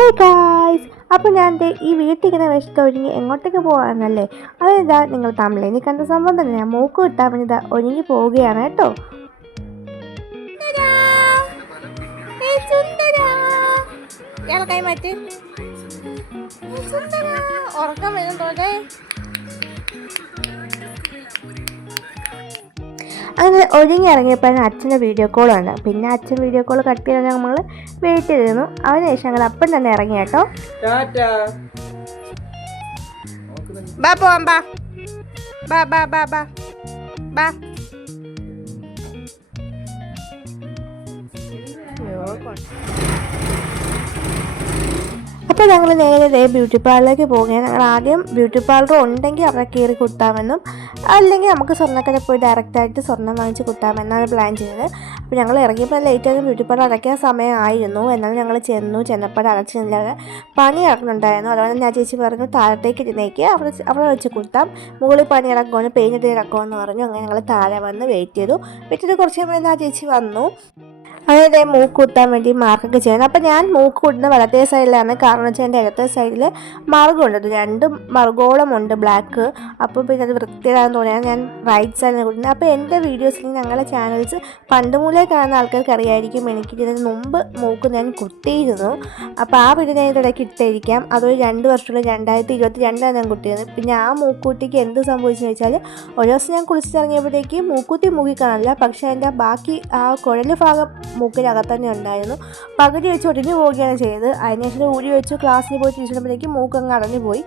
Hey guys അപ്പോൾ ഞാൻ എന്റെ ഈ വീട്ടിൽ ഇങ്ങനെ ഒഴുങ്ങി ഒരുങ്ങി എങ്ങോട്ടേക്ക് പോകാമെന്നല്ലേ അതെന്താ നിങ്ങൾ തമിഴിൽ കണ്ട സംഭവം തന്നെ. ഞാൻ മൂക്ക് കിട്ടാൻ വേണ്ടി ഇതാ ഒരുങ്ങി പോവുകയാണ് കേട്ടോ. ഉറക്കം അങ്ങനെ ഒരുങ്ങി ഇറങ്ങിയപ്പോഴാണ് അച്ഛന്റെ വീഡിയോ കോൾ ആണ് പിന്നെ അച്ഛൻ വീഡിയോ കോൾ കട്ട് ചെയ്ത് നമ്മൾ വെയിറ്റ് ചെയ്തിരുന്നു അതിന് ശേഷം ഞങ്ങൾ അപ്പം തന്നെ ഇറങ്ങി കേട്ടോ. ബാ പോവാം ബാ. ബാ ബാ ബാ ബാ. ബാ. അപ്പോൾ ഞങ്ങൾ നേരെ ഇതേ ബ്യൂട്ടി പാർലറിലേക്ക് പോവുകയാണ് ഞങ്ങൾ ആദ്യം ബ്യൂട്ടി പാർലർ ഉണ്ടെങ്കിൽ അവിടെ കയറി കുത്താമെന്നും അല്ലെങ്കിൽ നമുക്ക് സ്വർണക്കട പോയി ഡയറക്റ്റായിട്ട് സ്വർണം വാങ്ങിച്ച് കുത്താമെന്നാണ് പ്ലാൻ ചെയ്തത്. അപ്പോൾ ഞങ്ങൾ ഇറങ്ങിയപ്പോൾ ലേറ്റ് ആയിട്ട് ബ്യൂട്ടി പാർലർ അടയ്ക്കാൻ സമയമായിരുന്നു. എന്നാലും ഞങ്ങൾ ചെന്നു ചെന്നപ്പോൾ അടച്ചില്ല പണി ഇറങ്ങുന്നുണ്ടായിരുന്നു തന്നെ ഞാൻ ചേച്ചി പറഞ്ഞു താഴത്തേക്ക് ഇരുന്നേക്ക് അവിടെ അവിടെ വെച്ച് കുത്താം. മുകളിൽ പണി ഇറക്കുമെന്ന് പെയിന്റ് ഇറക്കുമെന്ന് പറഞ്ഞു. അങ്ങനെ ഞങ്ങൾ താഴെ വന്ന് വെയിറ്റ് ചെയ്തു. വെയിറ്റ് ചെയ്ത് കുറച്ച് കഴിയുമ്പോൾ ആ ചേച്ചി വന്നു. അതായത് മൂക്ക് കുത്താൻ വേണ്ടി മാർക്കൊക്കെ ചെയ്യുന്നത്. അപ്പം ഞാൻ മൂക്ക് കുത്തുന്ന വലത്തേ സൈഡിലാണ്. കാരണം വെച്ചാൽ എന്റെ ഇടത്തെ സൈഡിൽ മറുകുണ്ട്. രണ്ട് മറുകോളമുണ്ട് ബ്ലാക്ക് അപ്പോൾ പിന്നെ അത് വൃത്തിയിലാണെന്ന് തോന്നിയാൽ ഞാൻ റൈറ്റ് സൈഡിൽ കുത്തുന്നത്. അപ്പോൾ എന്റെ വീഡിയോസിൽ ഞങ്ങളുടെ ചാനൽസ് പണ്ട് മൂലേ കാണുന്ന ആൾക്കാർക്ക് അറിയായിരിക്കും. എനിക്ക് ഇതിന് മുമ്പ് മൂക്ക് ഞാൻ കുത്തിയിരുന്നു. അപ്പോൾ ആ വീഡിയോ ഞാൻ ഇതിടയ്ക്ക് ഇട്ടായിരിക്കാം അതൊരു രണ്ട് വർഷമുള്ള രണ്ടായിരത്തി ഇരുപത്തി രണ്ടാണ് ഞാൻ കുട്ടിയത് പിന്നെ ആ മൂക്കൂട്ടിക്ക് എന്ത് സംഭവിച്ചെന്ന് വെച്ചാൽ ഒരു ദിവസം ഞാൻ കുളിച്ചിറങ്ങിയപ്പോഴത്തേക്ക് മൂക്കുത്തി മൂക്കി കാണില്ല. പക്ഷേ അതിന്റെ ബാക്കി ആ കുഴൽ ഭാഗം മൂക്കിനകത്ത് തന്നെ ഉണ്ടായിരുന്നു. പകുതി വെച്ച് ഒടിഞ്ഞു പോവുകയാണ് ചെയ്തത്. അതിനുശേഷം ഊരി വെച്ച് ക്ലാസ്സിൽ പോയി തിരിച്ചിടുമ്പോഴേക്കും മൂക്ക് അങ്ങ് അടഞ്ഞു പോയി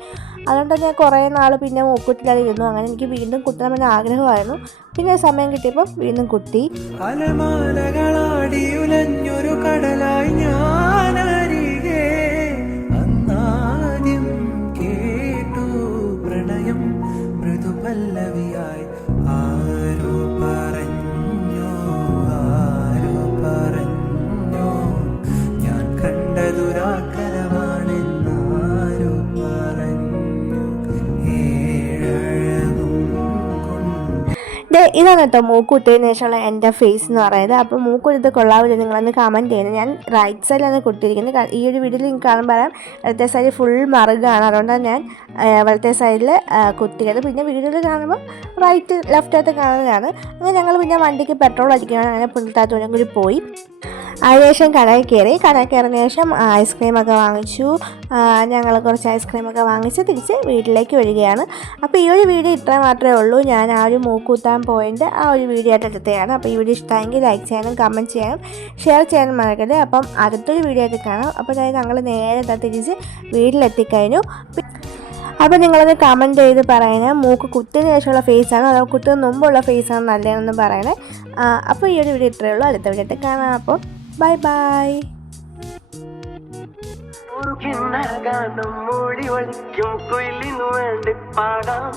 അതുകൊണ്ട് തന്നെ കുറേ നാൾ പിന്നെ മൂക്കുറ്റിലായിരുന്നു അങ്ങനെ എനിക്ക് വീണ്ടും കുത്തണമെന്ന് ആഗ്രഹമായിരുന്നു. പിന്നെ സമയം കിട്ടിയപ്പോൾ വീണ്ടും കുത്തി. കടലായി ഇതാണ് കേട്ടോ മൂക്കുത്തിയതിനു ശേഷമുള്ള എന്റെ ഫേസ് എന്ന് പറയുന്നത്. അപ്പോൾ മൂക്കുരുത്ത് കൊള്ളാവില്ല. നിങ്ങളൊന്ന് കമന്റ് ചെയ്യുന്നത് ഞാൻ റൈറ്റ് സൈഡിലാണ് കുത്തിയിരിക്കുന്നത്. ഈ ഒരു വീഡിയോയിൽ നിങ്ങൾക്ക് കാണുമ്പോൾ പറയാം വലത്തെ സൈഡ് ഫുൾ മറുകാണ്. അതുകൊണ്ടാണ് ഞാൻ വലത്തെ സൈഡിൽ കുത്തിയത്. പിന്നെ വീഡിയോയിൽ കാണുമ്പോൾ റൈറ്റ് ലെഫ്റ്റായിട്ട് കാണുന്നതാണ്. അങ്ങനെ ഞങ്ങൾ പിന്നെ വണ്ടിക്ക് പെട്രോൾ അടിക്കുകയാണ്. അങ്ങനെ പുള്ളിത്താത്തൂരും കൂടി പോയി. അതിനുശേഷം കടയിൽ കയറി. കടയിൽ കയറിയ ശേഷം ഐസ്ക്രീം ഒക്കെ വാങ്ങിച്ചു. ഞങ്ങൾ കുറച്ച് ഐസ്ക്രീം ഒക്കെ വാങ്ങിച്ച് തിരിച്ച് വീട്ടിലേക്ക് വരികയാണ്. അപ്പോൾ ഈ ഒരു വീഡിയോ ഇത്ര മാത്രമേ ഉള്ളൂ. ഞാൻ ആ ഒരു മൂക്കൂത്താൻ പോയിന്റ് ആ ഒരു വീഡിയോ ആയിട്ട് എടുത്തതാണ്. അപ്പോൾ ഈ വീഡിയോ ഇഷ്ടമെങ്കിൽ ലൈക്ക് ചെയ്യാനും കമന്റ് ചെയ്യാനും ഷെയർ ചെയ്യാനും മറക്കരുത്. അപ്പം അടുത്തൊരു വീഡിയോ ആയിട്ട് കാണാം. അപ്പോൾ ഞാൻ ഞങ്ങൾ നേരെ തിരിച്ച് വീട്ടിലെത്തിക്കഴിഞ്ഞു. അപ്പോൾ നിങ്ങളത് കമന്റ് ചെയ്ത് പറയണേ. മൂക്ക് കുത്തിന് ശേഷമുള്ള ഫേസാണോ അതോ കുത്തിന് മുമ്പുള്ള ഫേസാണോ നല്ലതെന്ന് പറയണേ. അപ്പോൾ ഈ ഒരു വീഡിയോ ഇത്രയേ ഉള്ളൂ. അടുത്ത വീഡിയോ കാണാം. അപ്പോൾ ബൈ ബൈ ഒരു മൂടി കുയിലിനു വേണ്ടി പാടാം.